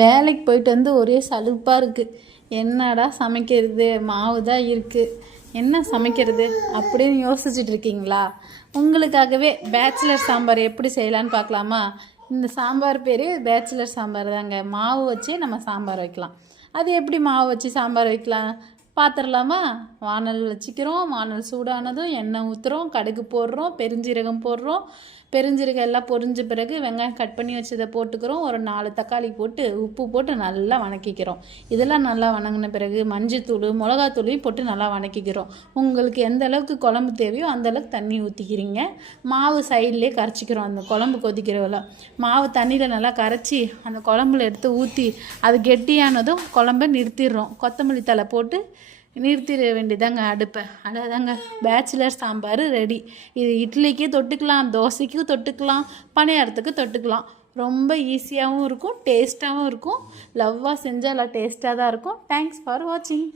வேலைக்கு போயிட்டு வந்து ஒரே சலுப்பாக இருக்குது. என்னடா சமைக்கிறது, மாவு தான் இருக்குது, என்ன சமைக்கிறது அப்படின்னு யோசிச்சுட்டு இருக்கீங்களா? உங்களுக்காகவே பேச்சுலர் சாம்பார் எப்படி செய்யலான்னு பார்க்கலாமா? இந்த சாம்பார் பேர் பேச்சுலர் சாம்பார் தாங்க. மாவு வச்சே நம்ம சாம்பார் வைக்கலாம். அது எப்படி மாவு வச்சு சாம்பார் வைக்கலாம் பார்த்துடலாமா? வானல் வச்சுக்கிறோம். வானல் சூடானதும் எண்ணெய் ஊற்றுறோம், கடுகு போடுறோம், பெருஞ்சீரகம் போடுறோம். பெருஞ்சீரகம் எல்லாம் பொரிஞ்ச பிறகு வெங்காயம் கட் பண்ணி வச்சதை போட்டுக்கிறோம். ஒரு 4 தக்காளி போட்டு உப்பு போட்டு நல்லா வணக்கிக்கிறோம். இதெல்லாம் நல்லா வணங்கின பிறகு மஞ்சத்தூள், மிளகாத்தூளையும் போட்டு நல்லா வணக்கிக்கிறோம். உங்களுக்கு எந்த அளவுக்கு குழம்பு தேவையோ அந்த அளவுக்கு தண்ணி ஊற்றிக்கிறீங்க. மாவு சைட்லேயே கரைச்சிக்கிறோம். அந்த குழம்பு கொதிக்கிறவள மாவு தண்ணியில் நல்லா கரைச்சி அந்த குழம்புல எடுத்து ஊற்றி அது கெட்டியானதும் குழம்ப நிறுத்திடுறோம். கொத்தமல்லி தழை போட்டு நிறுத்திட வேண்டியதாங்க அடுப்பை. அதாங்க பேச்சுலர் சாம்பார் ரெடி. இது இட்லிக்கு தொட்டுக்கலாம், தோசைக்கு தொட்டுக்கலாம், பணியாரத்துக்கு தொட்டுக்கலாம். ரொம்ப ஈஸியாகவும் இருக்கும், டேஸ்ட்டாகவும் இருக்கும். லவ்வாக செஞ்சால் டேஸ்ட்டாக தான் இருக்கும். தேங்க்ஸ் ஃபார் வாட்சிங்.